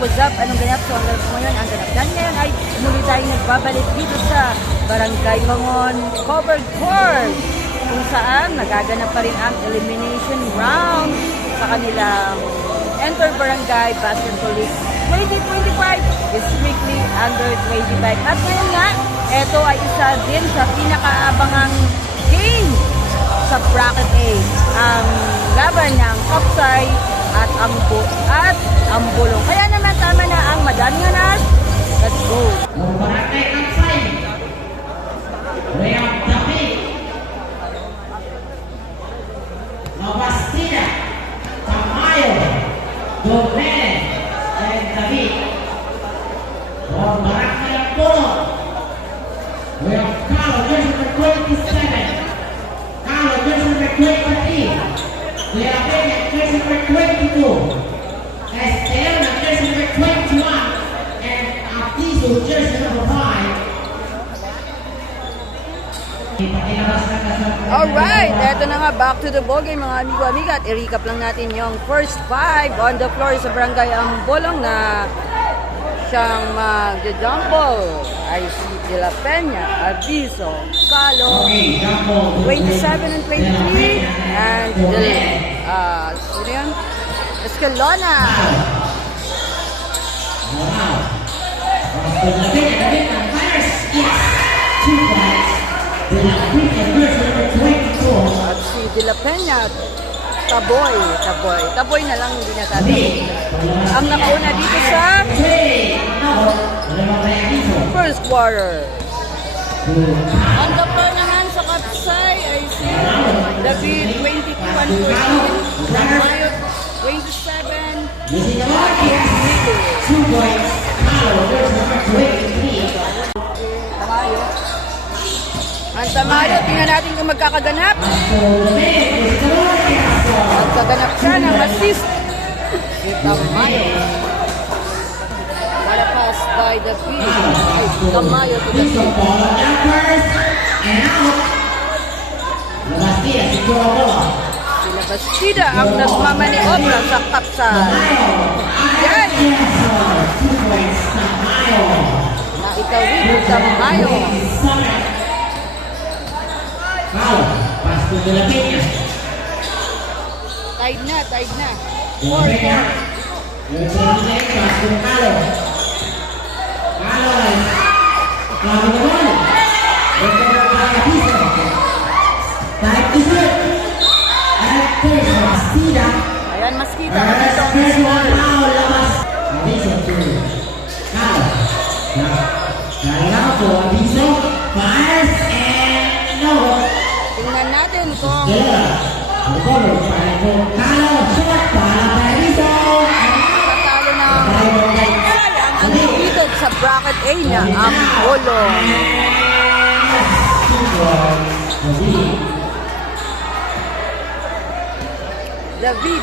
what's up? Anong ganap? So hanggang po ngayon, ang ganap dyan ngayon ay muli tayong nagbabalik dito sa Barangay Mangon Covered Court, kung saan nagaganap pa rin ang elimination round sa kanilang Enter Barangay Basketball League 2025 is strictly under 25. At ngayon nga, ito ay isa din sa pinakaabangang game sa bracket A, ang laban ng Kapsay at Ambulong. Kaya naman tama na ang madaming anas. Let's go! Barangay Kapsay, Real David, Labastida, Tamayo, Domene, and David. From Barangay Ambulong, we have Carlo, jersey number 27. Carlo, jersey number 23. We have David, jersey number 22. Esteban, jersey number 21. And Atizo, jersey number 5. Alright, eto na nga, back to the ball game mga amigo-amiga, at i-recap lang natin yung first 5 on the floor sa Barangay Ambulong na siyang mag-jumble ay si De La Peña, Aviso, Calo, 27 and 23, and Escalona. At si De La Peña, Taboy na lang, hindi natatabi. Ang nakauna dito sa first quarter. On the floor naman sa Kapsay ay si David, 22 and 14, Tamayo, 27, ang Tamayo, tingnan natin kung magkakaganap. Magkaganap siya ng assist si Tamayo. Para pass by the field. Tamayo to the field. Si Labastida ang nagmamaniobra sa Kapsay. Yan! Naitawid si Tamayo. Tied na. 4-4. Ayan, mas kita na dito ang score. Tingnan natin kung tatalo ng ang defeated sa bracket A niya, ang Ambulong. David,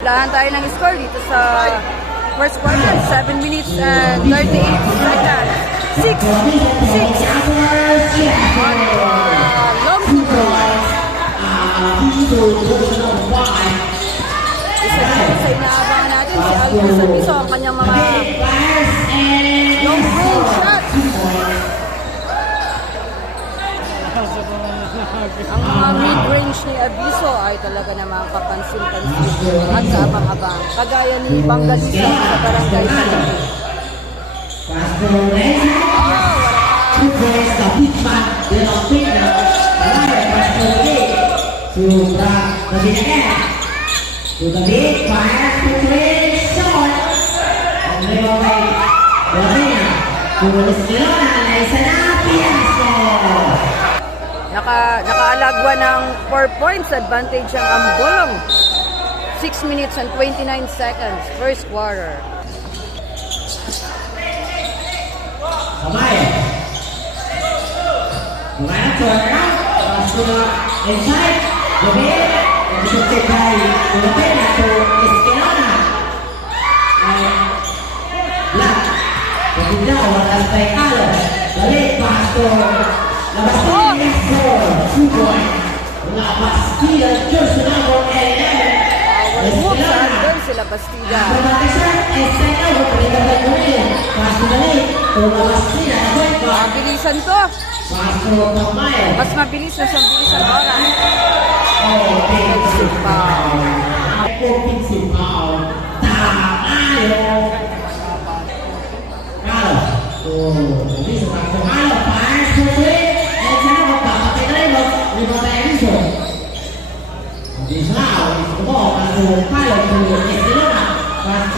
lahan tayo ng score dito sa first quarter, 7 minutes and 38 seconds. 6 long isa dito sa inaabangan natin si Alfonso Aviso, ang kanyang mga long range shots. Ang mga mid-range ni Aviso ay talaga namang kapansin-pansin at kaabang-abang, kagaya ni Bangalisa sa Barangay Salami. Nakaalagwa ng 4 points advantage ang Ambulong. 6 minutes and 29 seconds, first quarter. Tamayo. Tamayo turn around. Pass to the inside. David. And this is check by Tulapena to Escalona. And Black. David now, walas by Carlo. David pass to La Bastida Nestor, fútbol. La Bastida, jersey number 11. Power move sa Andon sila Bastida. Mabilisan to. Mas mabilis na siyang bilis ang oras. Offensive foul.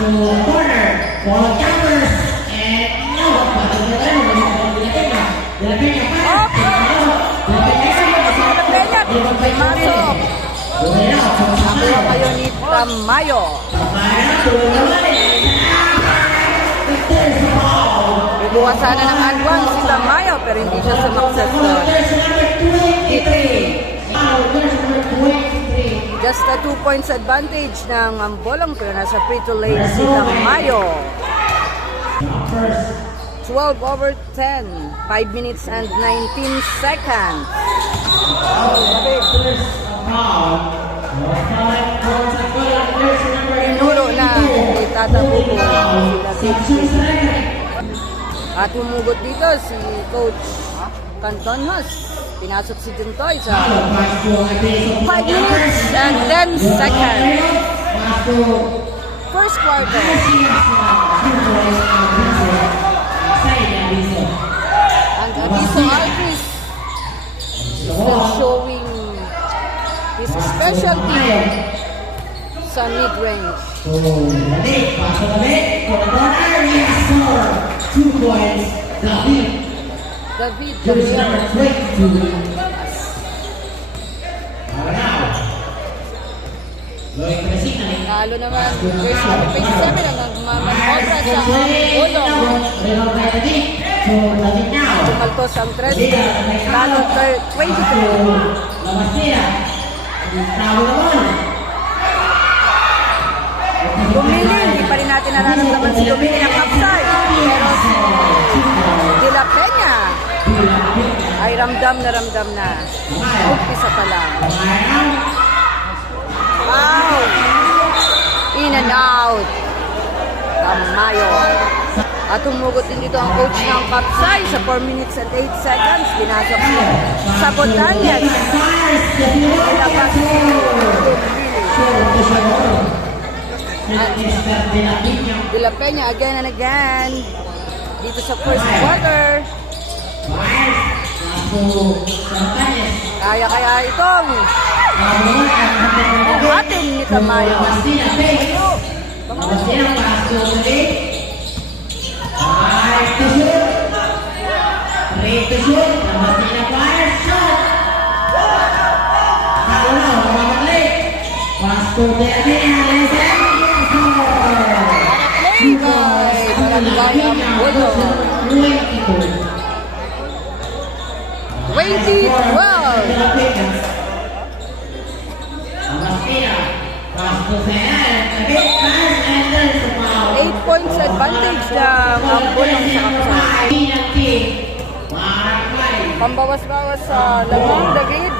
Corner, ball counters, and Masok. Nakuha kayo ni Tamayo. Ibuha sana ng Anwan si Tamayo pero hindi siya sumakses doon. Just a 2 points advantage ng Ambolong pero nasa free-to-lane si Tamayo. 12 over 10, 5 minutes and 19 seconds. Tinuro na ni Tata Bubu at humugot dito si Coach Cantonos. Pinasok si Juntoy sa 5 minutes and 10 seconds. First quarter. And Abiso Alvis is showing his specialty sa mid-range. 2 points, David jersey Gabriel. number 22. Lalo naman, verse number 27 ang nagmamanobra sa Ambolong. Tumaltos ang 3, talo 23. Bumili, hindi pa rin natin nararamdaman si Bumili ng kapsay. Pero si De La Peña ay ramdam na. Umpisa pa lang. Wow! In and out. Tamayo. At humugot din dito ang coach ng Kapsay sa 4 minutes and 8 seconds. Pinasok siya sa Botanyas. Nilabas si De La Peña again and again. Dito sa first quarter. Kaya itong atin ni Tamayo. Play by Barangay Ambolong. 20-12. 8 points advantage ng Ambolong sa Kapsay. Pambawas-bawas sa lamang, David.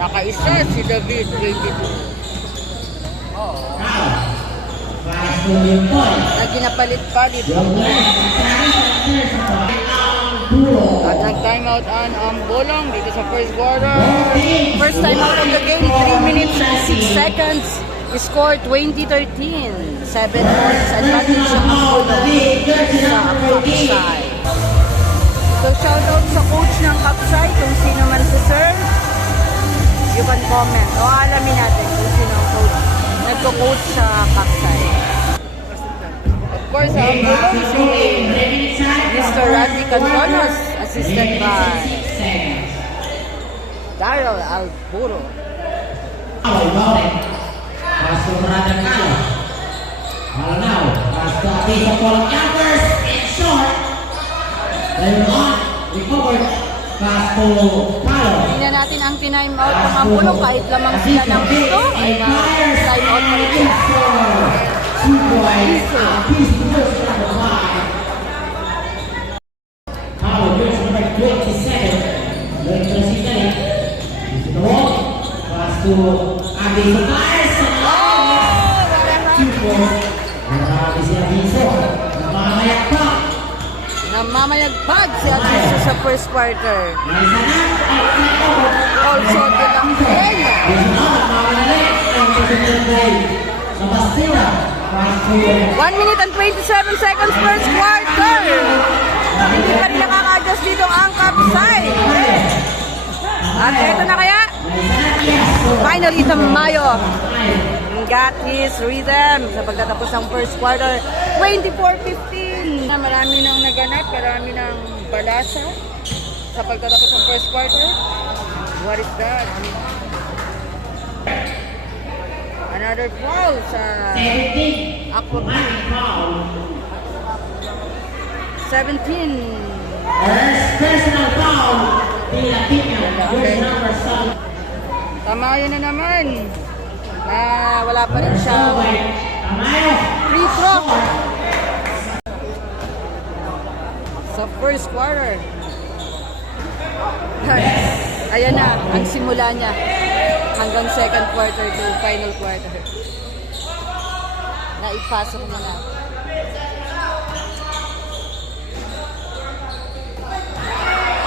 Nakaisa si David, 22. Na ginapalit-palit. At nag-timeout ang Ambolong dito sa first quarter. First timeout of the game, 3 minutes and 6 seconds. Score 20-13. 7 points advantage ng Ambolong sa Kapsay. So shoutout sa coach ng Kapsay kung sino man si sir. You can comment o alamin natin kung sino ang coach nagko-coach sa Kapsay. Of course, ang Ambolong si Mr. Randy Cantonos, assisted by Daryl Alburo. Pasto Brother Carlo. Now, pasto Abisa Paul Campers in short. Later on, recovered. Pasto Carlo. Tingnan natin ang time out ng Ambolong kahit lamang sila ng pito ay na time out pa rin. 2 points. Peace first number 5. Power Girls number 27. Going to the center. Ito mo. Pass to Abby Sokars. 2 points. Marami si Abiso. Namamayak pa. Namamayagpag si Abiso sa first quarter. Also, de la Peña. 1 minute and 27 seconds first quarter. Hindi pa rin nakaka-adjust dito ang Kapsay. At ito na kaya. Finally, Tamayo got his rhythm sa pagtatapos ng first quarter. 24-15. Marami nang naganap, marami nang balasa sa pagtatapos ng first quarter. What is that? Another foul sa Aquablue. 17. Personal foul. Tamayo na naman. Wala pa rin siyang free throw sa first quarter. Ayan na, ang simula niya hanggang second quarter to final quarter. Naipasok mo na.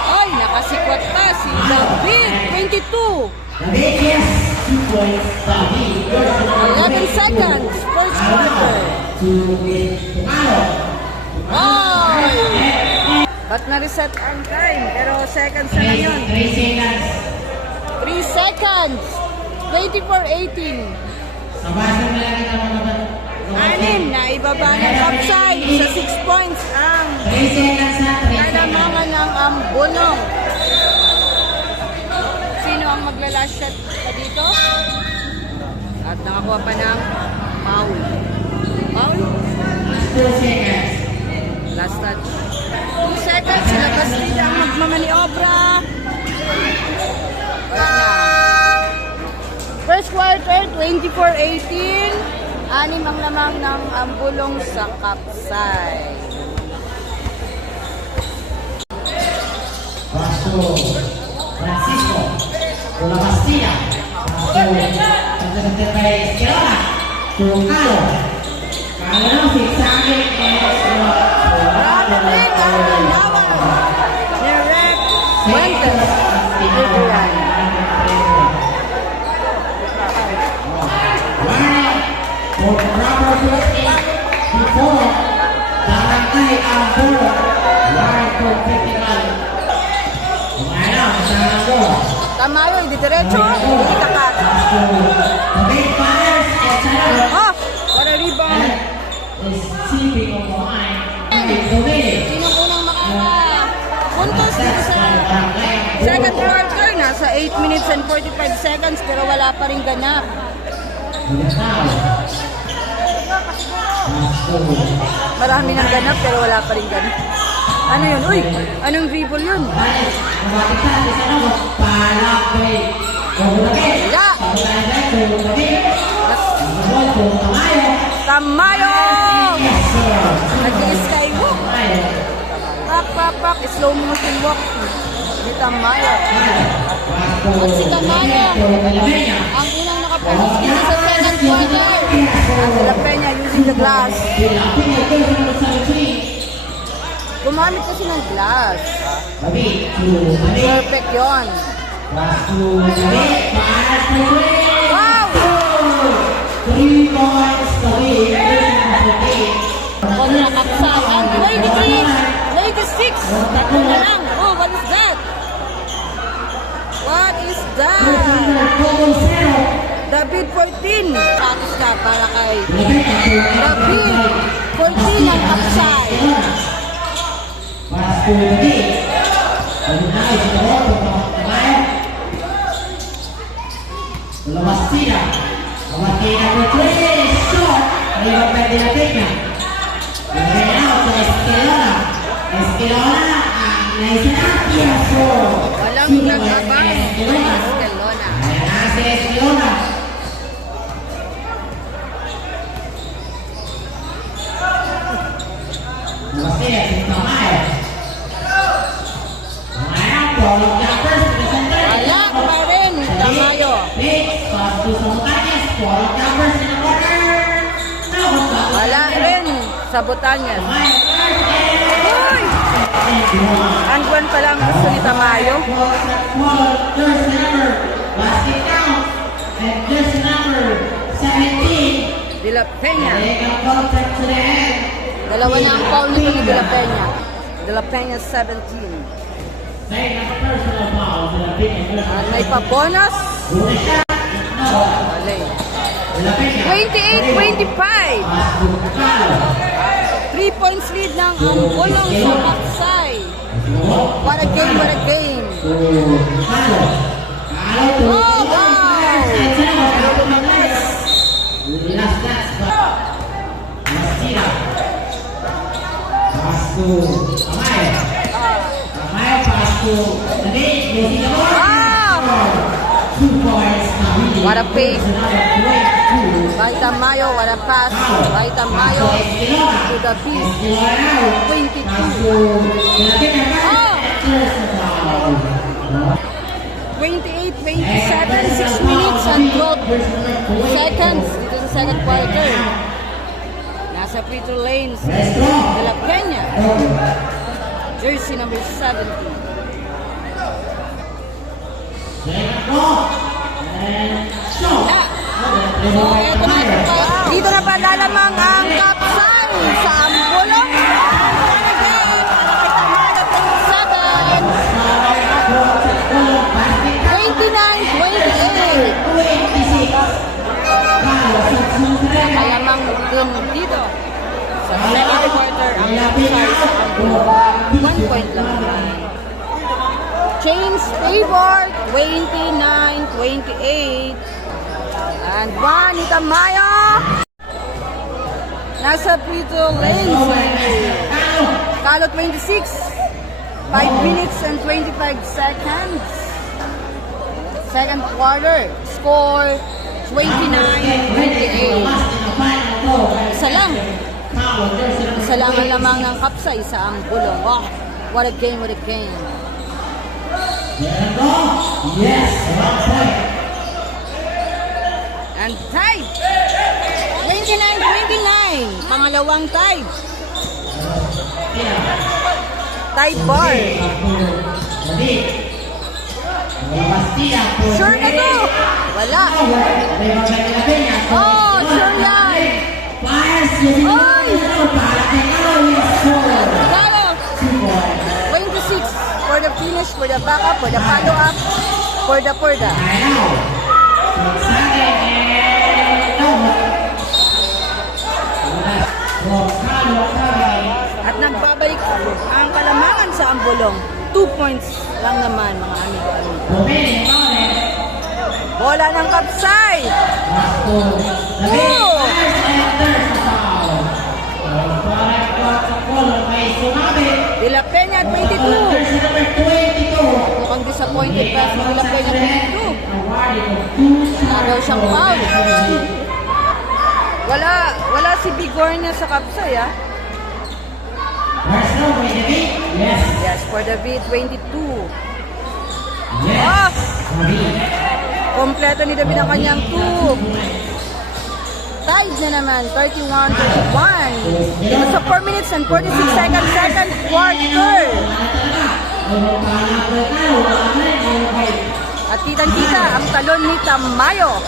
Ay, nakasikwat pa si David, 22. David, yes. 2 points. David. 11 seconds, first quarter. Ay! Ba't na-reset ang time? Pero seconds na lang yun. 3 seconds. 3 seconds. 24-18. Sa basa na lang ito mga Anim na ibaba ng upside sa 6 points ang 3 seconds na 3 seconds. kalamangan ng ambulong. Sino ang magla-last shot pa dito? At nakakuha pa ng foul. Foul? 2 seconds. Last touch. 2 seconds. Sila Bastida ang magmamaniobra. Wala na. First quarter, 24-18. Anim ang lamang ng ambulong sa Kapsay. Pasto Francisco. Bola Bastida. Pasto Francisco kay Esquerra. Calo. Calo ng zigzag. Marami rin ang nalawan. Direct Fuentes. Adrian. For Robert Whitney, before Barangay Ambolo, warrant for critical. Umayalaw, kasama ko. Tamayo, hindi diretso. Hindi kakat. The big fires and Sarah Oh! What a rebound. is sleeping on the line. The way. Sino unang puntos dito sa second quarter? Nasa 8 minutes and 45 seconds pero wala pa rin ganap. Marami nang ganap pero wala pa rin ganap. Ano yun? Uy! Anong dribble yun? Wala! Tamayo! Nag-skywalk! Pak! Slow motion walk. Ni Tamayo. At si Tamayo, ang unang nakapost dito sa second quarter. Ang De La Peña using the glass. Gumamit kasi ng glass. Perfect yun. Wow! 3 points to win. Kontra Kapsay. Ang 26. Tatlo na lang. Oh, what is that? What is that? David 14. Status ka para kay David 14 ang Kapsay. Pass to David. Ayun ito. Tamayo. Bastida. Bastida for 3. Shot. Arriba pwede na Peña. Bigyan out to Esquelona. Esquelona. Naisina. Yes, 4. Walang nag-abang. Esquelona. Ayan na si Esquelona. Masaya, si Tamayo. Ngayon, Polo Jumpers, presenter. Wala pa rin, Tamayo. Big, pass to Sabotanes. Polo Jumpers in the corner. Wala rin sa Botanyas. Uy! Angguan pa lang gusto ni Tamayo. There's number, basket count. And there's number 17. De La Peña. They got contact to the head. Dalawa na ang foul nito ni De La Peña. De La Peña 17. They got personal foul to the big and At may pa-bonus. Good shot. No. Mali. De La Peña. 28-25. Pass to Carlo. 3 points lead ng Angulong sa Kapsay. What a game, what a game. To Carlo. Carlo to Oh, wow! Last dance. Masira. Pass to Tamayo. Tamayo pass to Nadi. Using the ball. Wow! 2 points. What a pace. Another 22. By Tamayo, what a pass. By Tamayo to the beast. 28-27, 6 minutes and 12 seconds dito sa second quarter. Nasa free throw lane si De La Peña. Jersey number 70. Na. So, eto na. Dito na pa lalamang ang Kapsay sa Ambulong. Alamang din dito sa second quarter ang Kapsay sa Ambulong. 1 point lang naman. Change favor 29-28. And one ni Tamayo. Nasa free throw lane si Carlo 26. 5 minutes and 25 seconds. Second quarter. Score 29-28. Isa lang. Isa lang ang lamang ng Kapsay sa Ambulong. Oh, what a game, what a game. Yes, 1 point. And tied. 29-29. Pangalawang tied. Tied bar. Sure na to. Wala. Oh, sure yan. Oy! Regalo. 26 for the finish, for the backup, for the follow-up, for the. At nagbabalik ang kalamangan sa Ambulong. 2 points lang naman, mga amigo-amigo. Bola ng Kapsay. Oh! De La Peña 22. Mukhang disappointed pa si De La Peña 22. Nagaw siyang foul. Wala si Bigornia sa Kapsay, ah. Yes, for the beat 22. Oh! Kompleto ni David ang kanyang 2. Tied na naman, 31-31. Dito sa 4 minutes and 46 seconds, second quarter. At kitang-kita ang talon ni Tamayo.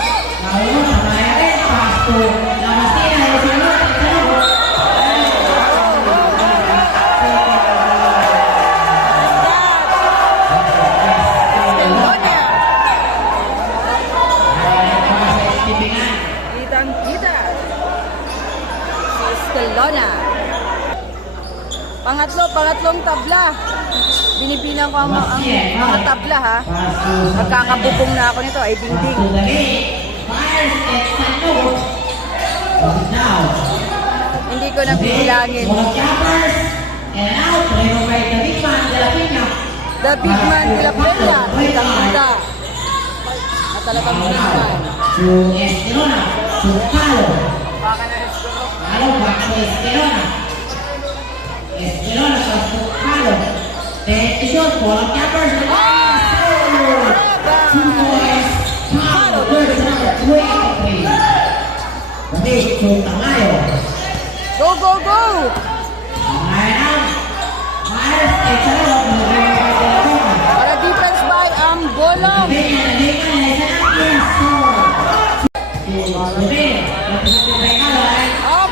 Estelona. Pangatlong tabla. Binibilang ko ang mga tabla, ha. Magkakabubong na ako nito, ay dingding. Hindi ko na bibilangin. The big man de La Peña. Kitang-kita. At talagang big man. Baka na Carlo back to Estelona. Aviso, Paul Campers. Two points. Foul. There's number 23. David Tamayo. Go, go, go! Para defense by Bolong. Up!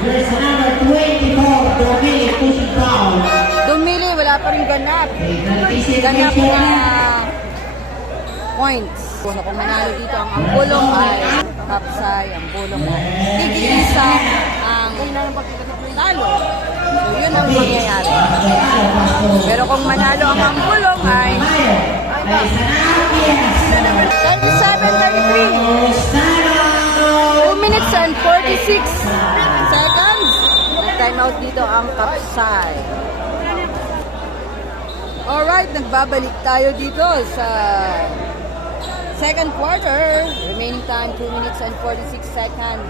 There's number 24, Dominic pushing foul. Dumili, wala pa rin ganap. Ganap na points. Kung manalo dito ang Bolong ay Kapsay, ang Bolong ay tig-isa ang talo. So, yun ang mangyayari. Pero kung manalo ang Bolong ay 37-33. 2 minutes and 46 seconds. Time out dito ang Kapsay. Alright, nagbabalik tayo dito sa second quarter. Remaining time 2 minutes and 46 seconds.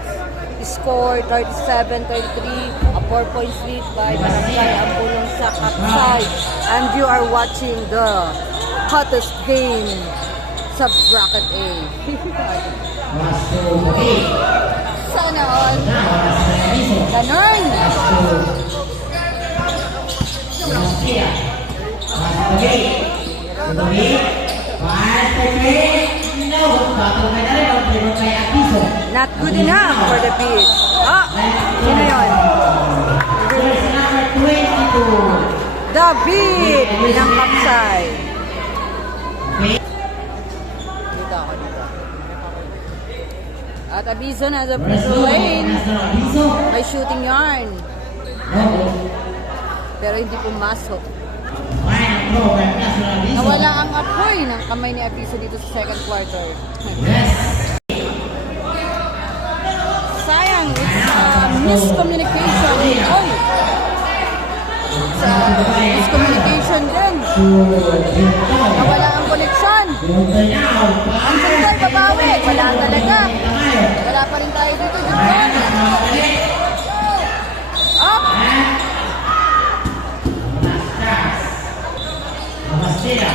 Score 37-33. A 4-point lead by Barangay Ambulong sa Kapsay. And you are watching the hottest game sa Bracket A. Sana all. Ganon. Not good enough for the beat. Ah, sino yun? The beat ng Kapsay. Dito ako dito. At Abiso na sa free lane. May shooting yarn. Pero hindi pumasok. Nawala ang apoy ng kamay ni Abiso dito sa second quarter. Sayang, it's miscommunication. Oh! It's miscommunication din. Nawala ang koneksyon. Ang Juntoy, babawi. Wala talaga. Wala pa rin tayo dito, Juntoy. Up! Masira.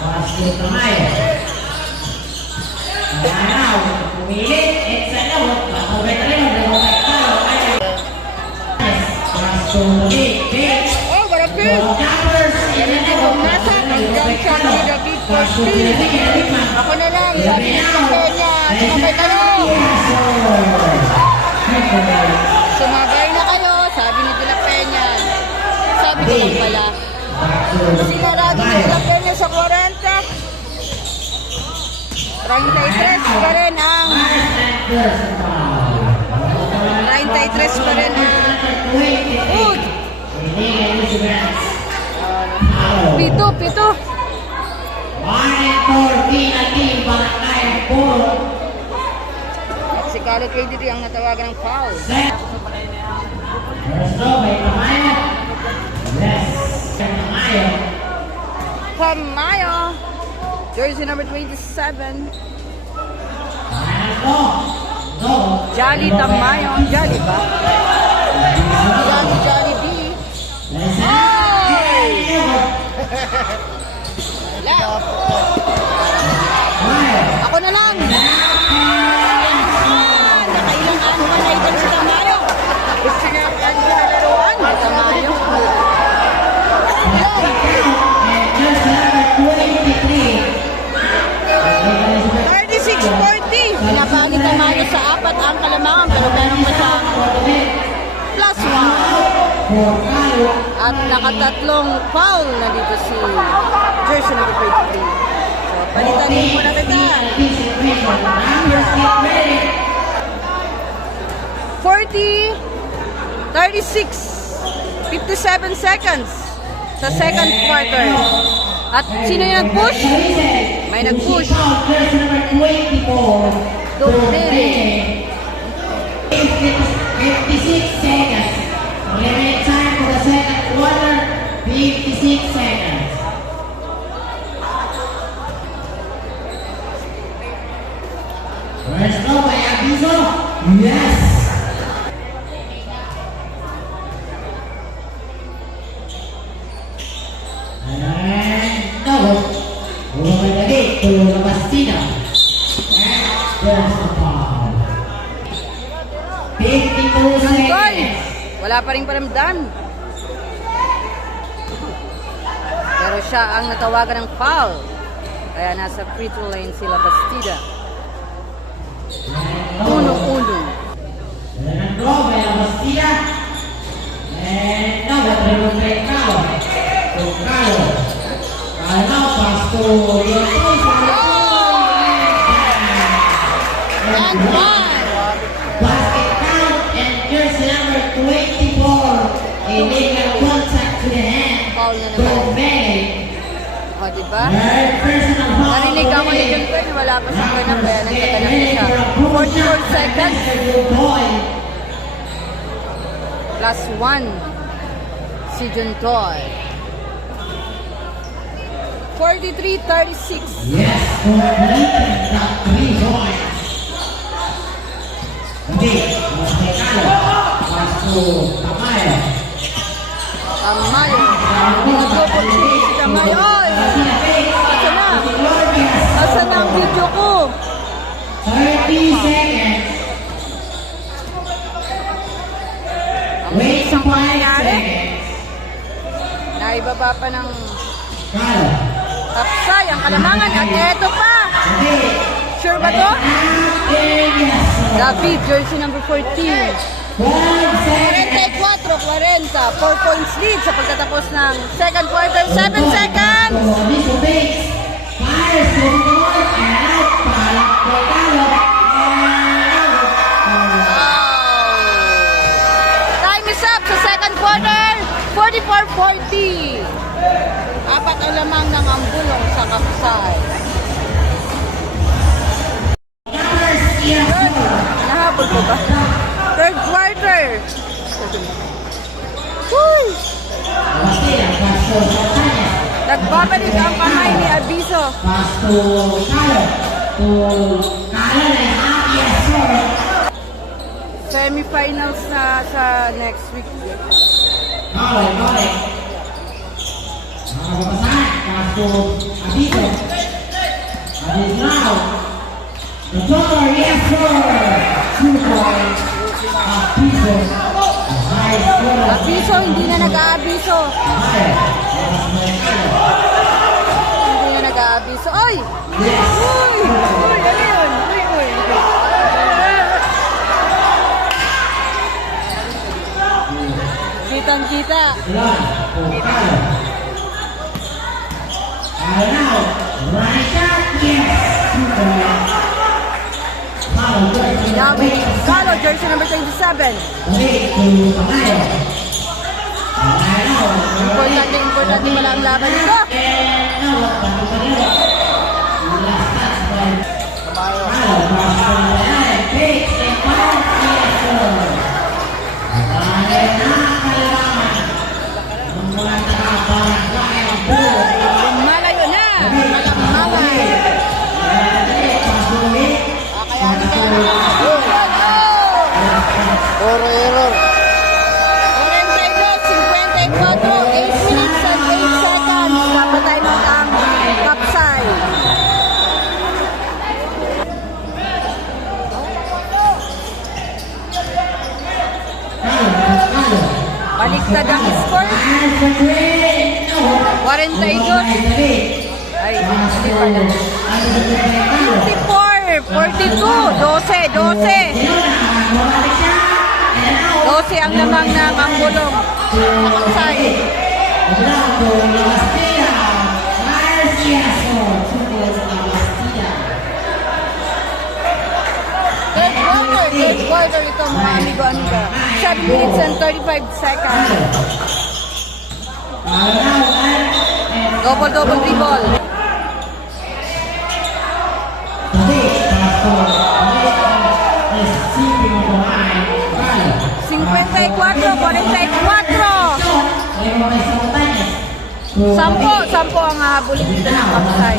Pasok Tamayo. Now, pumilit. It's a no. Patubay na rin. Pasok big. Oh, what a pitch! Nasa hanggang sa ni David Cortez. Ako na lang, sabi ni Peña. Sumabay kayo. Sumabay na kayo, sabi ni De La Peña. Sabi ko lang pala. Sinarado ni De La Peña sa 40. 33 pa rin ang 93 pa rin ang Hood. Pito. Si Carlo KDT ang natawagan ng foul. Tamayo. Jersey number 27. Jolly Tamayo. Jolly ba? Jolly B. Ay! Ako na lang. Nakailang ano ka na ito si Tamayo. Gusto niya ang laruan. Tamayo. 36-40. Pinapani Tamayo sa 4 ang kalamangan pero meron pa sa +1. At nakatatlong foul na dito si jersey number 23. So, palitan din muna kita. 40, 36, 57 seconds sa second quarter. At sino yung nag-push? May nag-push. Dumili. 56 seconds. Limit time for the second quarter, 56 seconds. First go by Abiso. Yes. 52 Nandoy! seconds. Wala pa rin paramdam. Pero siya ang natawagan ng foul. Kaya nasa free throw lane sila Bastida. 1-1. And go, Bella Bastida. And now the dribble play Calo. So Calo. Calo now pass to your choice. And one. Basket count and jersey number 24. Illegal contact to the hand. Foul na naman. Domenic. O, diba? Personal foul. Narinig ako ni John Gwen, wala pa siyang ganap, kaya nagtatanap na siya. 44 seconds, plus 1, si John Toy. 43-36. Yes, completing the 3 points. Okay, mas may Calo. Pass to Tamayo. Tamayo. Nag-open si Tamayo. Oy! Asa na? Asa na ang video ko? 30 seconds. Ang Wait isang 5 pangyayari. seconds. Naibaba pa ng Calo. Tapsay ang kalamangan. At eto pa. Okay. Sure ba to? Yes. David, jersey number 14. 1 second. 44-40. 4 points lead sa pagtatapos ng second quarter. 7 seconds. This takes fires to the north and out para kay Calo. Time is up sa second quarter. 44-40. Apat ang lamang ng ambulong sa Kapsay. Yun. Nahabol ko ba? Third quarter. Uy! Nagbabalik ang kamay ni Abiso. Pass to Calo. To Calo na yes sir. Semifinals na sa next week. Calo. Nakababasahan. Pass to Abiso. Abis now. The door, yes sir. 2 points. Abiso. High score. Abiso, hindi na nag-aabiso. Hindi na nag-aabiso. Oy! Yes. Uy! Uy! Ano yun? Uy! Kitang-kita. Run for Calo. And now, right shot, yes. 2 points. Calo, jersey Yahweh. number Calo, jersey number 27. Balik to Tamayo. Importante pala ang laban nito. And now, bago pa rin. Last touch by Calo. Pass to Leonard. Takes and fires. Yes, sir. At nakakalaman. Ang mga taga-barangay ang buo. Malayo na. Malakmawan. Pass to Lee. Kakayanin ka na. Error. 42, 54, 8 minutes and 8 seconds. Napatay mo ang Kapsay. Calo. Baliktad ang score. 42. Ay, hindi pala. 54, 42, 12. 12 ang lamang ng ambulong sa Kapsay. Third quarter ito mga amigo-amiga. 7 minutes and 35 seconds. Double dribble. 54, 10 ang hahabulin dito ng Kapsay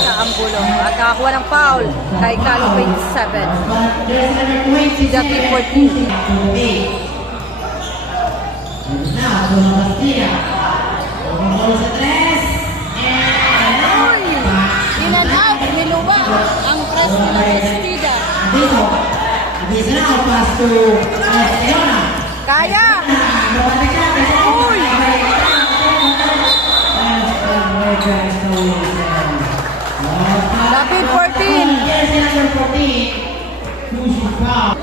sa ambulong. At nakakuha ng foul kay Calo 27. Si David 14. Uy! In and out, niluwa ang press ni Bastida. Andis now, pass to Leona. Kaya! Uy! David 14. Yes, number 14. Pushing foul.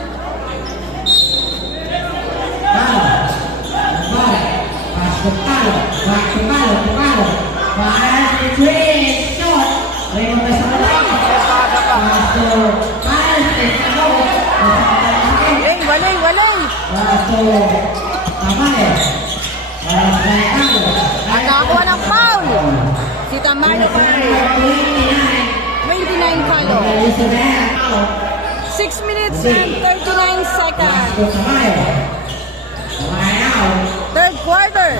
Pass to Palo. Back to Palo. Pass to three. Shot. Raymond by sa kanila. Pass to Palo. Walay! Pass to Tamayo. Pass to Palo. Nakakuha ng foul! Si Tamayo pa rin. 29 follow. 6 minutes and 39 seconds. Third quarter.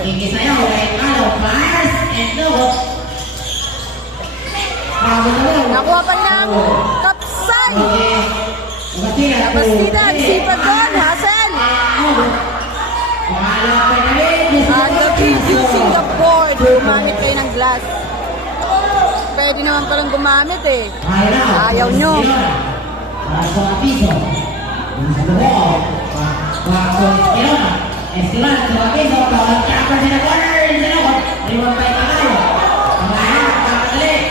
Nakuha pa ng kapsay. Labastida, sipag doon, Hassel. And the kid using the board. Gumamit kayo ng glass. Pwede naman palang gumamit eh. Ayaw nyo.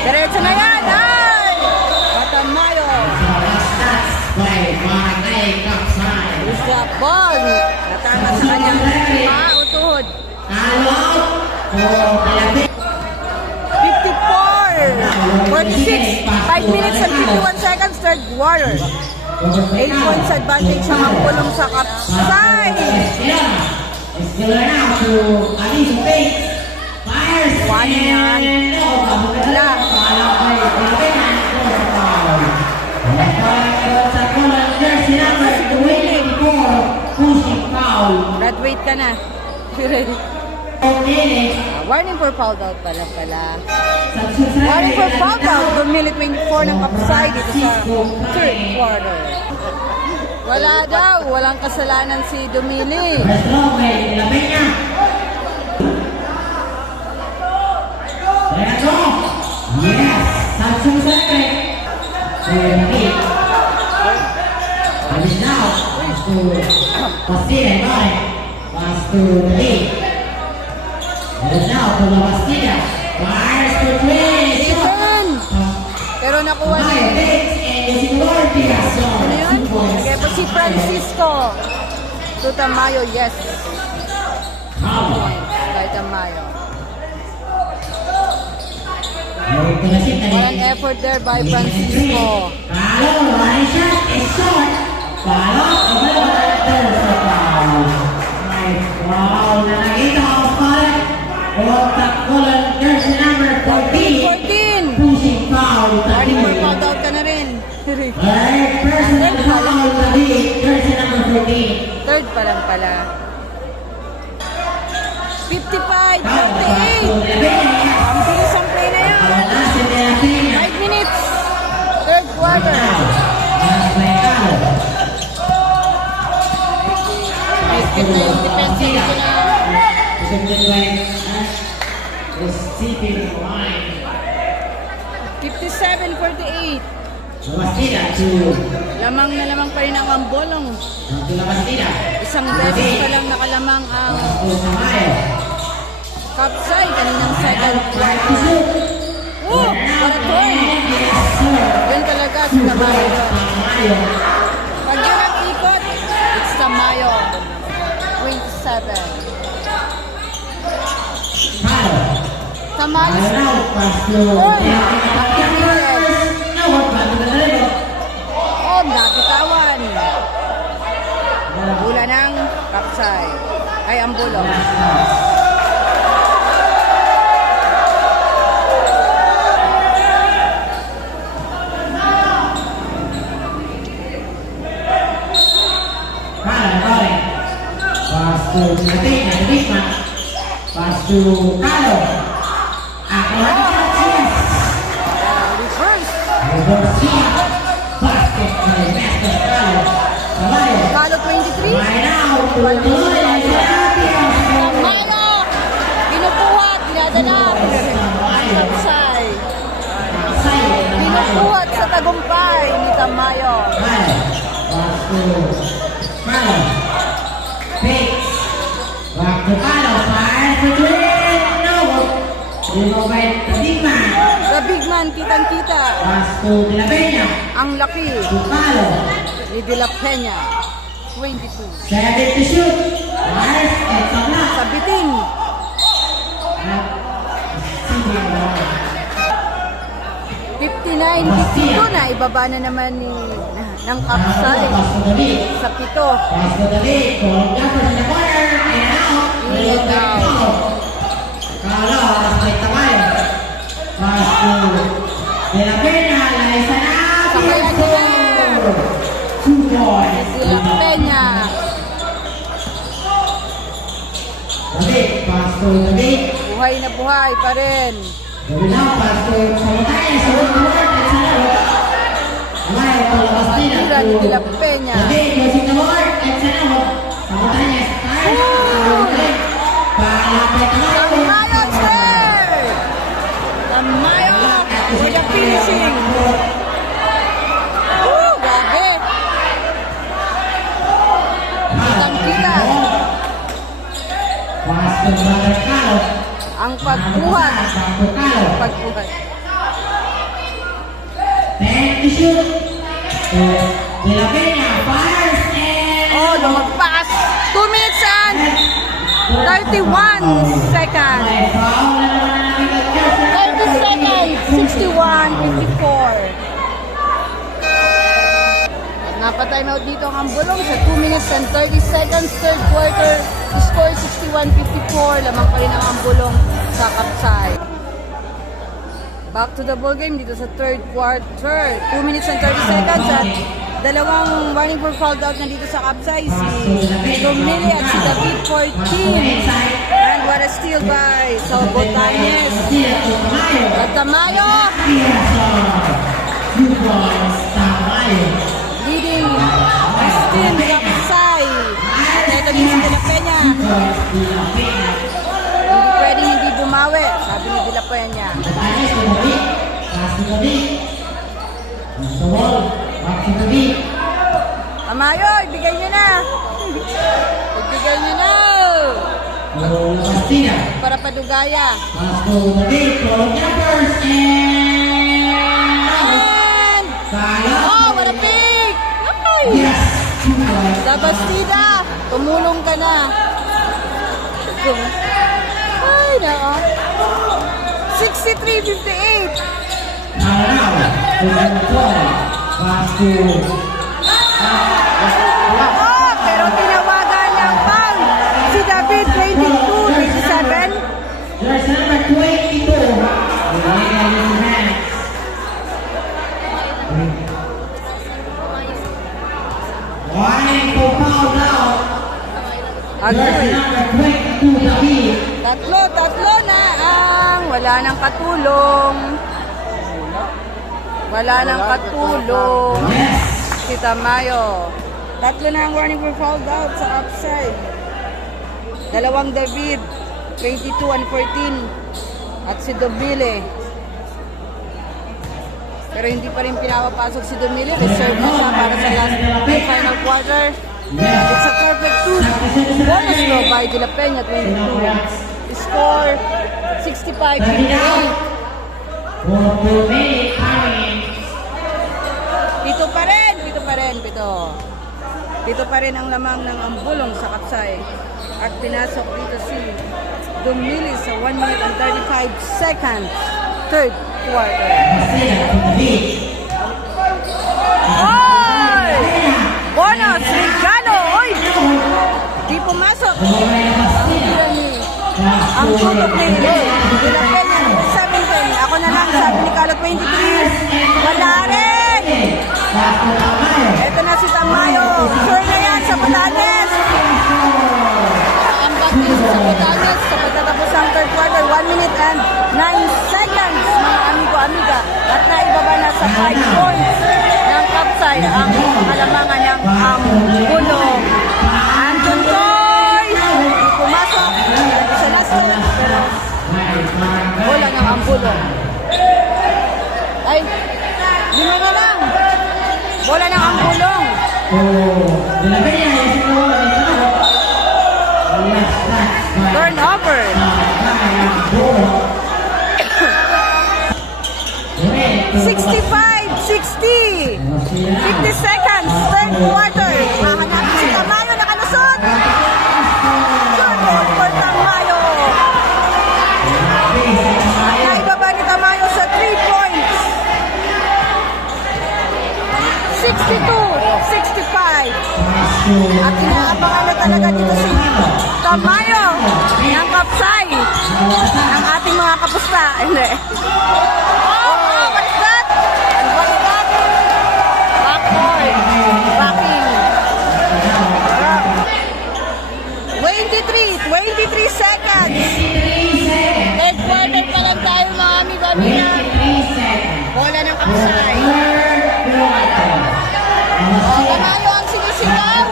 Diretso na yan. Ay! Patamayo. Isa ball. Natama sa kanyang utuhod. 54. 46. 5 minutes and 51 seconds. Third quarter. 8 points advantage sa Mangkulong sa Kapsay. One yan. Wala. Graduate ka na. Warning for foul out pala. Warning for foul out. Dumili 24 ng Kapsay dito sa third quarter. Wala daw. Walang kasalanan si Dumili. Yes, Samsung Secret. Habis now, pass to Bastida, pass to the lead. Habis now, to the Bastida, pass to three. Ethan! Pero nakuha na yun. Ano yun? Kaya po si Francisco. To Tamayo, yes. Points by Tamayo. Walang effort there by Francisco. Jersey number 14. 14. Pushing foul. Warning for foul out ka na rin. Personal foul. Jersey number 14. Third pa lang pala. 55, 58. Ang bilis ang play na yan. 5 minutes. Third quarter. Higit na yung defense nito na. 57-48. Lamang na lamang pa rin ang Ambolong. Isang beses pa lang nakalamang ang Kapsay. Kaninang second quarter. Para turn. Yun talaga si Tamayo. Pag yun ang ikot, it's Tamayo. 27. Tamayo. Uy! Activated. Oh, nakitawan. Bula ng Kapsay. Ay, Ambolong. Pass to Natima. Pass to Carlo. Reverse. Basket by Master Carlo. Carlo 23. Tamayo. Pinupuhat. Dinadala. Kapsay. Pinupuhat sa tagumpay ni Tamayo. to Carlo. Fakes. Back to Carlo. Fires for three. No. Rebound by the big man. The big man, kitang-kita. Pass to De La Peña. Ang laki To Carlo. ni De La Peña. 22. 7 to shoot. Fires and some knock. Sabitin. Sige. 59-52 na. Ibaba na naman ng Kapsay sa 7. Pass to the lead. Column jumpers in the corner. And out. In and out. Carlo. Straight tayo. Pass to De La Peña. Liza na. Sakayan niya. 2 points. De La Peña. David. Pass to David. Buhay na buhay pa rin. David now. Pass to Sabataya. Sa one board. And sa laro. Amaya. Palabas nila. Tira ni De La Peña. David. Losing the board. And sa laro. Sabataya. Start. Palapit naman. Tamayo, sir! Tamayo for the finishing. Grabe. Kitang-kita. Pass to Brother Carlo. Ang pagbuhat. Back to Carlo. Pagbuhat. 10 to shoot. To De La Peña. Fires and... Oh, lumagpas. 2 minutes and 31 seconds. May foul na naman na namin kag-Joseph. 30 seconds. 61-54. Napatime out dito ang Ambulong sa 2 minutes and 30 seconds. Third quarter, score 61-54. Lamang pa rin ang Ambulong sa Kapsay. Back to the ball game dito sa third quarter. 2 minutes and 30 seconds at dalawang warning for foul out na dito sa Kapsay. Si Domili at si David for team. And what a steal by Sabotanes. At Tamayo leading his team Kapsay. At ito din si De La Peña. Hindi pwedeng hindi bumawi, sabi ni De La Peña. Tamayo, ibigay niyo na. Ibigay niyo na. Para padugaya. And oh, what a pick! Ay! Labastida, tumulong ka na. Ay, nako. 63-58. Oh, pero tinawagan ng foul si David 22-27. There's number 22. Warning for foul now. There's Agree. number 22, David. Tatlo na ang wala nang katulong. Wala nang katulong. Yes. Si Tamayo. Tatlo na ang warning for foul out sa upside. Dalawang David, 22 and 14. At si Domili. Pero hindi pa rin pinapapasok si Domili. Reserve na siya para sa last final quarter. It's a perfect 2. Bonus low by De La Peña, 22. Score 65-58. Pito pa rin. Pito pa rin ang lamang ng Ambulong sa Kapsay. At pinasok dito si Domili sa 1 minute and 35 seconds. Third quarter. Oy! Bonus! Regalo! Oy! Di pumasok. Ang tutok ni De La Peña, 17. Ako na lang, sabi ni Carlo, 23. Wala rin! Ito na si Tamayo. Sure na yan sa Batanes. Ang bagay sa Batanes sa pagtatapos ng third quarter, 1 minute and 9 seconds, mga amigo-amiga. At naibaba na sa 5 points ng Kapsay ang kalamangan ng Ambulong. Anton Toy! Pumasok. Sa last one, pero bola ng Ambulong. Ay, lima na lang. Bola ng Ambulong. De La Peña, y ese gol de Sanado. Last touch by Turnover. Bolo. 65-60. 50 seconds, third quarter. Hahanapin si Tamayo, nakalusot. Good goal for Tamayo. Naibaba ni Tamayo sa 3 points. 62-65. At inaabangan na talaga dito si Tamayo ng Kapsay ng ating mga kapusta. Hindi. Oh, what is that? And what is that? Backboard. Backing. 23 seconds. Third quarter pa lang tayo mga amigo-amiga. Bola ng Kapsay. Tamayo ang sinisigaw.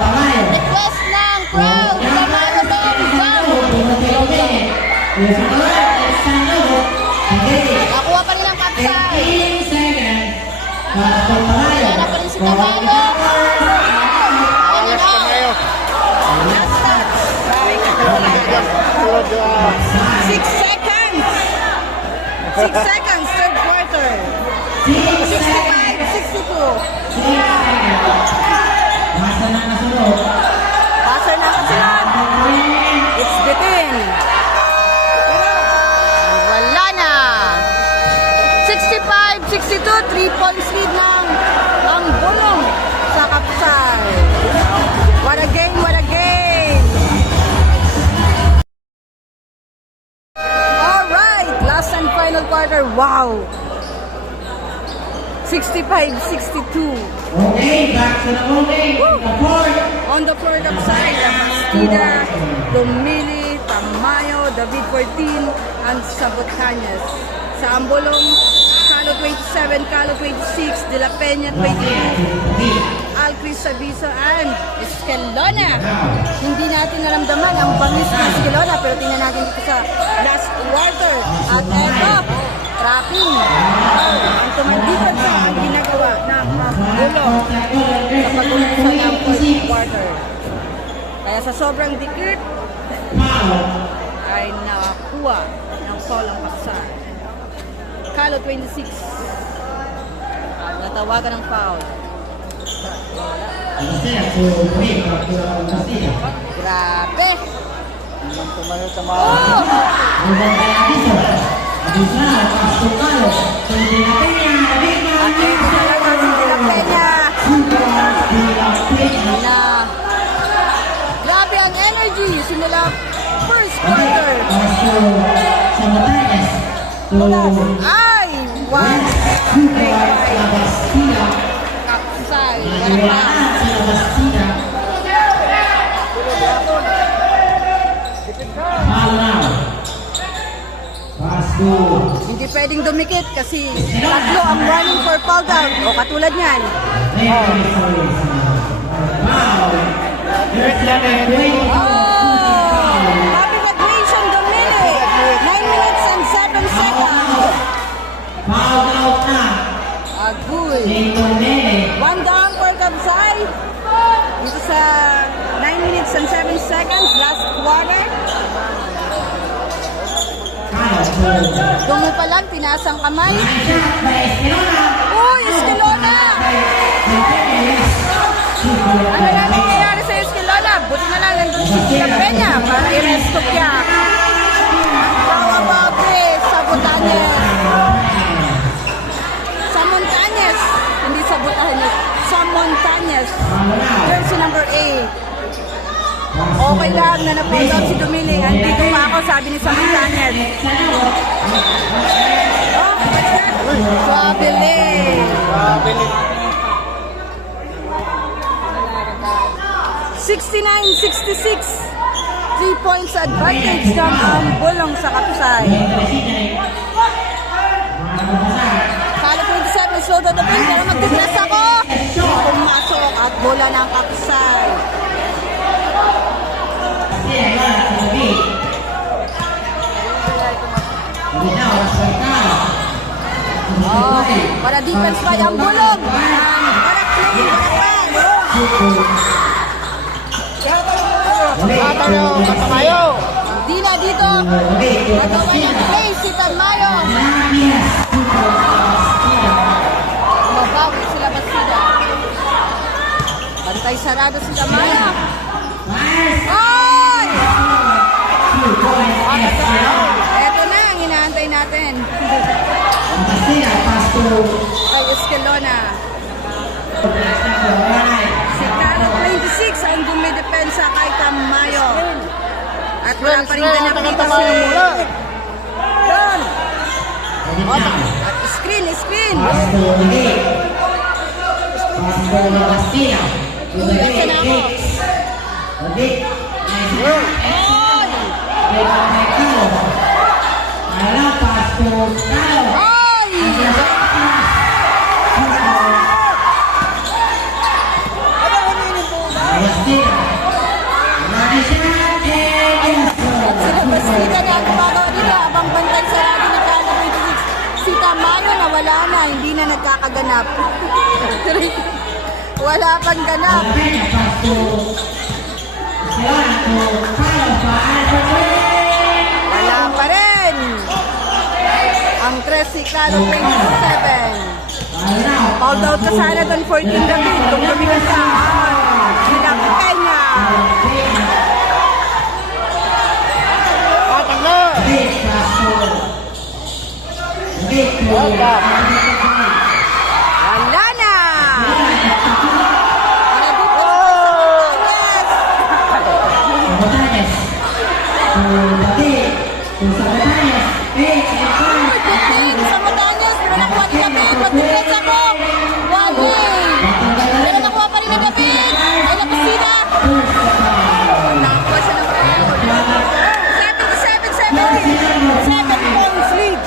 Request ng crowd. Tamayo daw. Nakuha pa rin ang Kapsay. Wala na pa rin si Tamayo. Ayan na. Last touch. 6 seconds. 6 seconds, third quarter. 65-62. Masa na kasunod. Passer na kasunod. It's bitin. Wala na. 65-62, 3 points lead ng ang Bulong sa Kapsay. What a game, what a game. Alright, last and final quarter. Wow. 65-62. Okay, back to the bowling. The board. On the floor of side, Bastida, Dumili, Tamayo, David 14, and Sabotanes. Sa Ambolong, Calo 27, Calo 26, De La Peña 22, Alcris Sabiso, and Escalona. Hindi natin naramdaman ang bangis ng Escalona, pero tingnan natin dito sa last quarter. At eto, trapping. Ang tumandipan sa ang ginagawa ng Bulong sa pag-umpisa ng fourth quarter. Kaya sa sobrang dikit, ay nakakuha ng foul ang Kapsay. Calo 26. Natawagan ng foul. Grabe! Oh! At ito talaga si De La Peña. Na grabe ang energy simula first quarter. Ay! 1 Kapsay. Hindi pwedeng dumikit kasi tatlo ang running for foul down. O katulad niyan. Oh! Happy Nation Dumili. 9 minutes and 7 seconds. Agoy. 1 down for Kapsay. Dito sa 9 minutes and 7 seconds. Last quarter. Dumi pa lang, pinasang kamay. Uy, Escalona! Ano na nangyayari sa Escalona? Buti na lang nandun si De La Peña para i-resto niya. Bawa-babe sa Montañez. Sa Montañez. Hindi sa Montañez. Sa Montañez. Jersey number 8. Okay lang na na-pull out si Dumili. Andito pa ako, sabi ni Sa Montañez. Oh, what's that? Swabili. 69-66. 3 points advantage ng Bulong sa Kapsay. Calo 27, slow down the pin. Pero mag-depress ako. Pumasok at bola ng Kapsay. Oh, para defense pa yung Bulong. Para play, para pass. Tamayo, Tamayo. Di na dito. Nagawa ng play si Tamayo. Mabawi sila Bastida. Bantay sarado si Tamayo. Oy! Eto na ang inaantay natin. Kay Escalona. Si Carlo 26 ang dumidepensa kay Tamayo. At wala pa rin ganap dito si... Doon! At screen! Uy, na ako. Bastida na ang gumagawa dito habang bantay sarado ni Carlo 26. Si Tamayo na wala na, hindi na nagkakaganap. Wala pang ganap. Wala pa rin. Ang 3 si Carlo 27. Foul out ka sana doon 14 David. Kung lumikas ka. Sinakay niya. Wala na! Sa Matanyas, pero nakuha ni David. Pag-defense ako. Wali. Pero nakuha pa rin ni David. Ay, napasina. Nakuha siya ng 77-70. 7 points lead.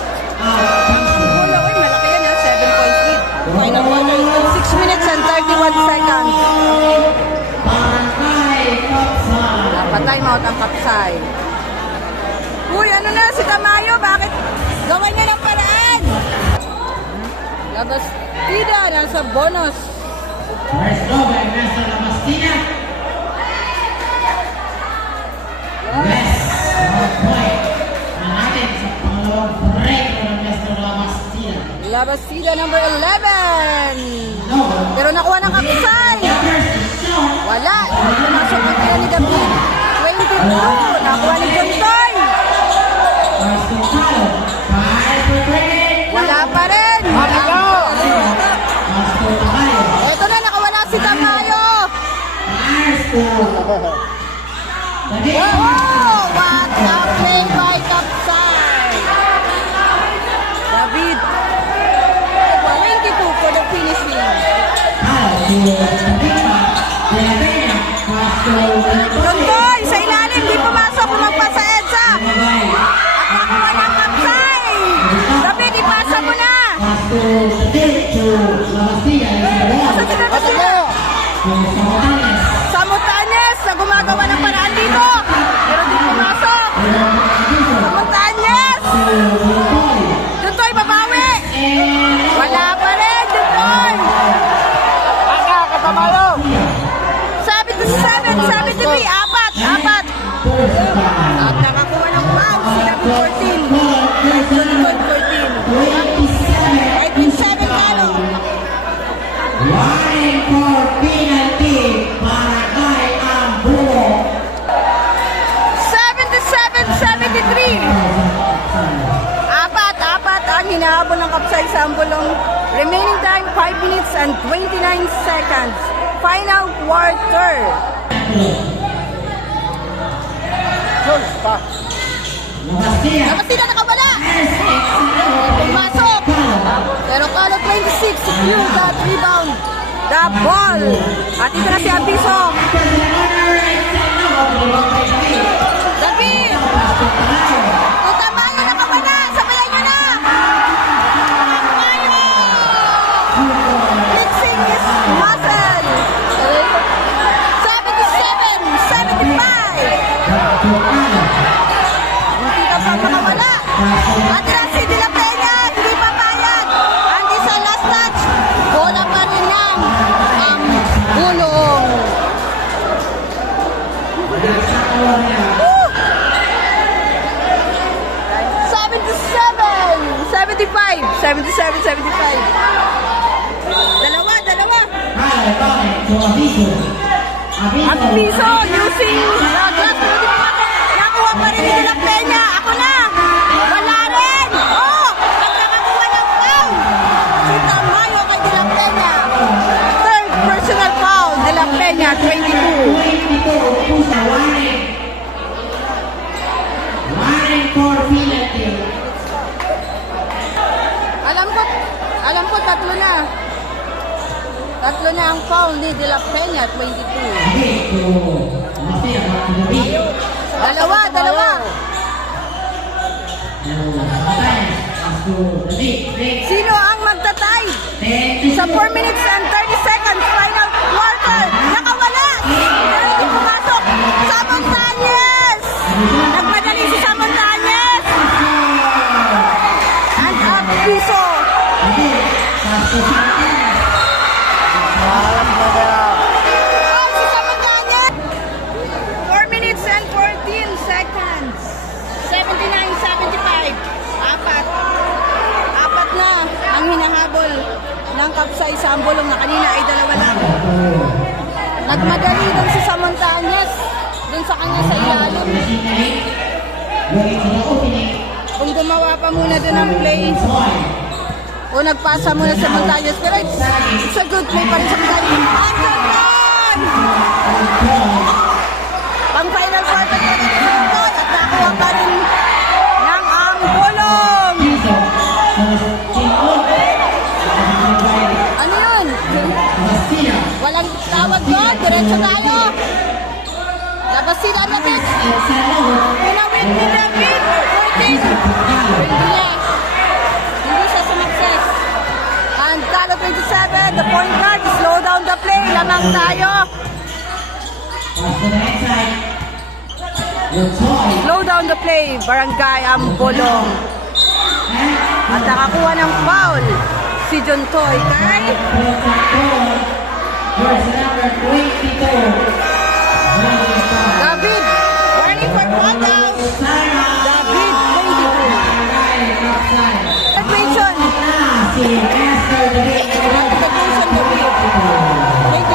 Malaki yan, 7 points lead. Final quarter, 6 minutes and 31 seconds. Napatay mo ang Kapsay. Uy, ano na si Tamayo? Bakit gawa niya ng paraan? Labastida nasa bonus. First love by Master Labastida. Yes, 1 point. Ang atin sa pangalawang break ng Master Labastida. Labastida number 11. Pero nakuha ng Kapsay. Wala. Pumasok ang kaya ni David. 22. Nakuha ni Jontoy. Wala pa rin. Ito na, nakawala si Tamayo. Oh, what a play by Kapsay. David. 22 for the finishing. Jontoy, sa ilalim, di pumasok kung magpasa Edsa. At nakuha ng Kapsay. David, ipasa mo na. Sa Kapsay. Sa Montañez, na gumagawa ng paraan dito. Pero di pumasok. Sa Montañez. Jontoy, babawi. Wala pa rin, Jontoy. Aka, Katamayo. 77-73, apat. At nakakuha ng foul, sila 14. Jontoy 14. 18-7 talo. Running for penalty para kay Ambulo. 77-73. Apat ang hinahabol ng Kapsay sa Ambulong. Remaining time 5 minutes and 29 seconds. Final quarter. Labastida nakawala. Pumasok. Pero Carlo 26 secured that rebound. The ball. At ito na si Abiso. David. Tamayo nakawala. Sabayan nyo na. Tamayo. Fixing his muscle. 77-75. Hindi ka pa makawala. At Rasi de la Peña, hindi papayag. Andi sa last touch. Bola pa rin lang ang gulong. Dalawa. Kyle coming to Abiso. Abiso using glass. Nakuha pa rin ni De La Peña. Ako na. Wala rin. Oh! Nagkakakuha ng foul. Si Tamayo kay De La Peña. Third personal foul. De La Peña, 22. 22, Pusa, Warren for Philippines. Alam ko tatlo na. Tatlo na ang foul ni De La Peña, 22. Dalawa. Sino ang magtatay? Sa 4 minutes and 30 seconds, final quarter. Nakawala! Hindi pumasok. Samontanyes! Nagmadali si Samontanyes! And Abiso. Oh, si Samontanyes! 4 minutes and 14 seconds. 79-75. Apat na ang hinahabol ng Kapsay sa Ambolong na kanina ay dalawa lang. Nagmadali dun si Samontanyes dun sa kanya sa ilalim. Kung gumawa pa muna dun ng play o nagpasa muna sa Montanyes, pero it's a good play pa rin sa Montanyes. Pang final quarter pa rin sa Montanyes at nakuha pa rin ng Ambolong. Ano yun? Walang tawag doon. Diretso tayo. Labasina na bit. Pinawin ni David. Hindi siya sumakses. And talo 27. The point guard. Slow down the play. Lamang tayo. Slow down the play. Barangay Ambolong. At nakakuha ng foul si John Toy kay David. Warning for foul down. David, 22. Attention. Attention, David. 22.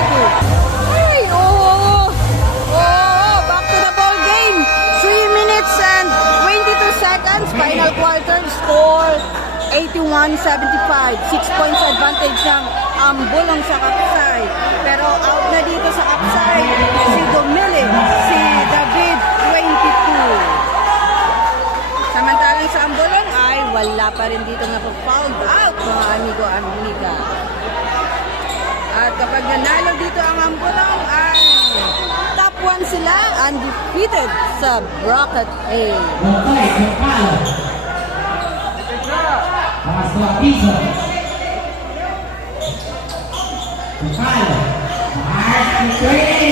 Ay, back to the ball game. 3 minutes and 22 seconds. Final quarter score 81-75. 6 points advantage ng Ambolong sa Kapsay. Pero out na dito sa Kapsay si Domili, si David, 22. Samantalang sa Ambolong ay wala pa rin dito na fouled out, mga amigo-amiga. At kapag nanalo dito ang Ambolong ay top 1 sila, undefeated sa Bracket A.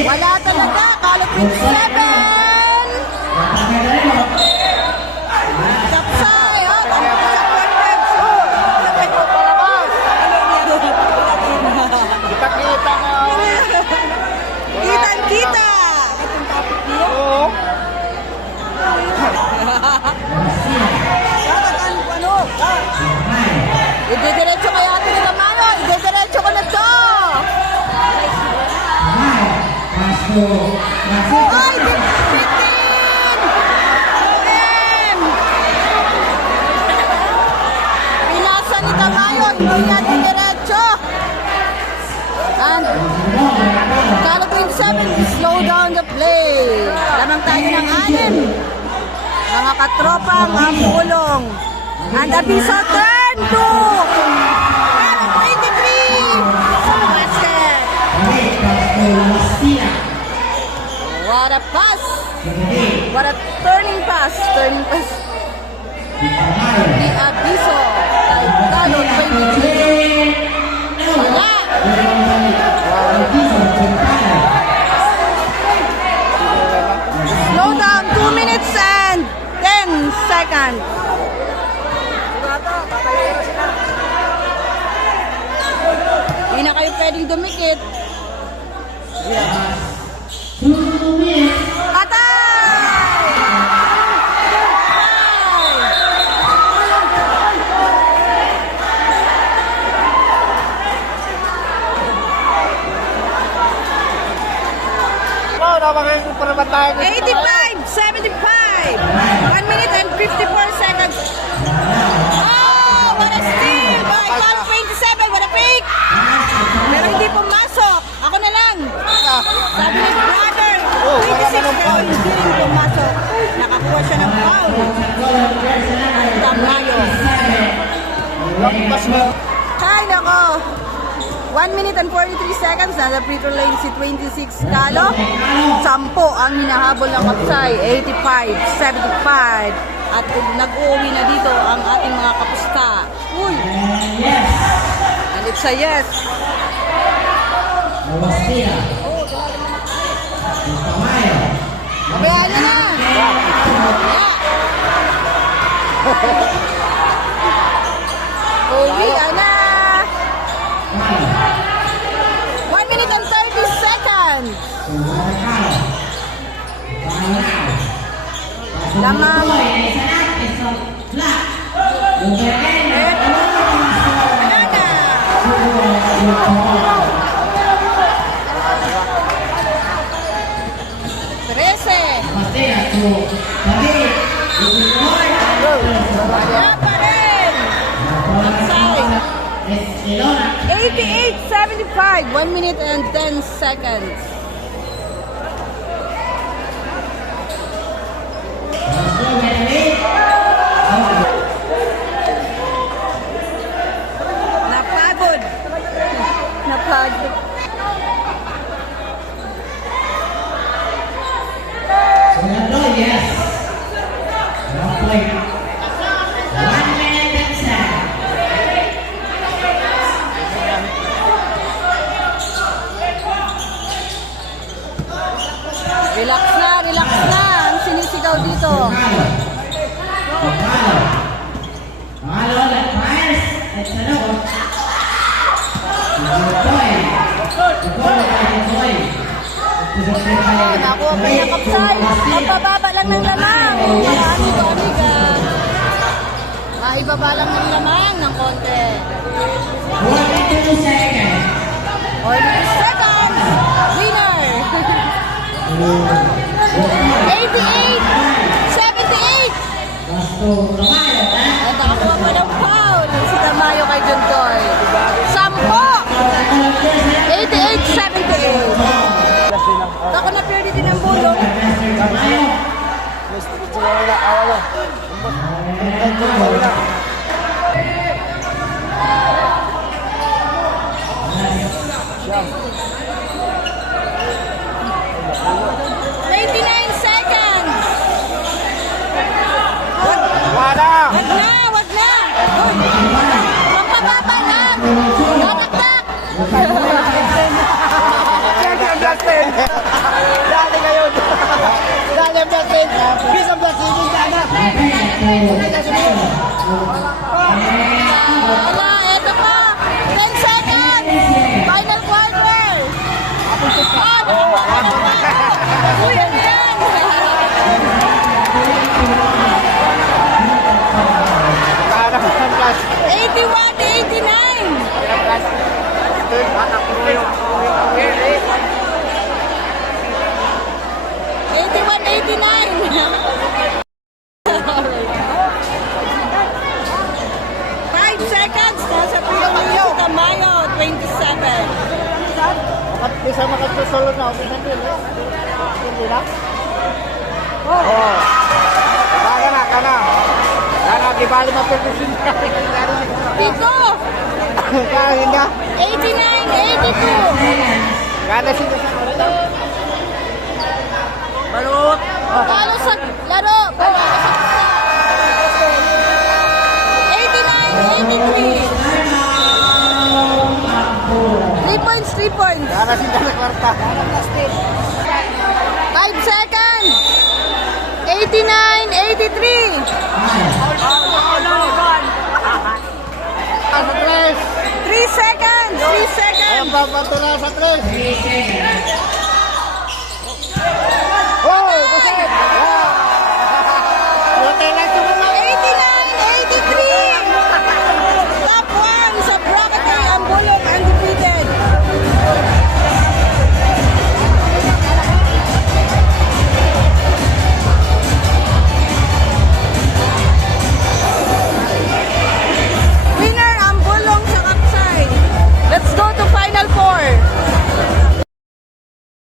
Wala talaga, kalot 27. Kapsay, ha? Kita mo. Kitang-kita. Oo. Idediretso kaya ito ni Damano. Idediretso ko na to. Ay, 15! Pinasa ni Tamayo. Hindi niya didiretso. And Kalo 27, slow down the play. Lamang tayo ng 6. Mga katropang Ambolong. And Abiso turn to 23 sa basket. What a pass! What a turning pass! Turning pass ni Abiso. Kalo 23. Wala! Slow down, 2 minutes and 10 seconds. Hindi na kayo pwedeng dumikit. Patay! 75. 1 minute and 54 seconds. Oh, what a steal by Cloud 27. What a pick. Pero hindi pumasok. Ako na lang. Sabi ni brother, 26 pero hindi rin pumasok. Nakakuha siya ng foul. Tamayo. Ay, nako. 1 minute and 43 seconds. Nasa free throw lane si 26 Calo. 10 ang hinahabol ng Kapsay. 85, 75. At nag-uwi na dito ang ating mga kapusta. Uy! And it's a yes. Mawastia. Tamayo. Mabayaan nyo na. Uwi na. 1 minute and 30 seconds. Lamang. Trece. Wala pa rin. 88-75. 1 minute and 10 seconds. Napagod. Napagod. Yes. 1 minute and 7. Relax na ang sinisigaw dito. Pangalo ulit, Myers. At Sanogo. Nakuha pa yung Kapsay. Magpababa lang ng lamang. Amiga. Maibaba lang ng lamang ng konti. 42 seconds. 42 seconds. Winner. 88-78. Gusto Tamayo. At nakakuha pa ng foul si Tamayo kay John Toy. 10. 88-78. Ako na pwede din ang bulong. Tamayo. Wag na! Pampababa lang! Damakdak! Dali ngayon. Dali ang black Peace ang black sana. Wala, eto pa! 10 seconds! Final quarter! Uy, ano yan? 81-89! 5 seconds! Nasa pinaka si Tamayo, 27. Bisa makapagsulod na. Hindi na? Oo. Kana. Kana, di bali mapagpusin ka. Dito! Kaya hindi. 89-82! Kana siya sa Balot! Talo sa laro! Balot sa 89-83! 3 points! Kana siya sa kwarta. 5 seconds! 89-83! Sa tres. 3 seconds! 3 seconds! Ayaw papatula sa tres. 3 seconds.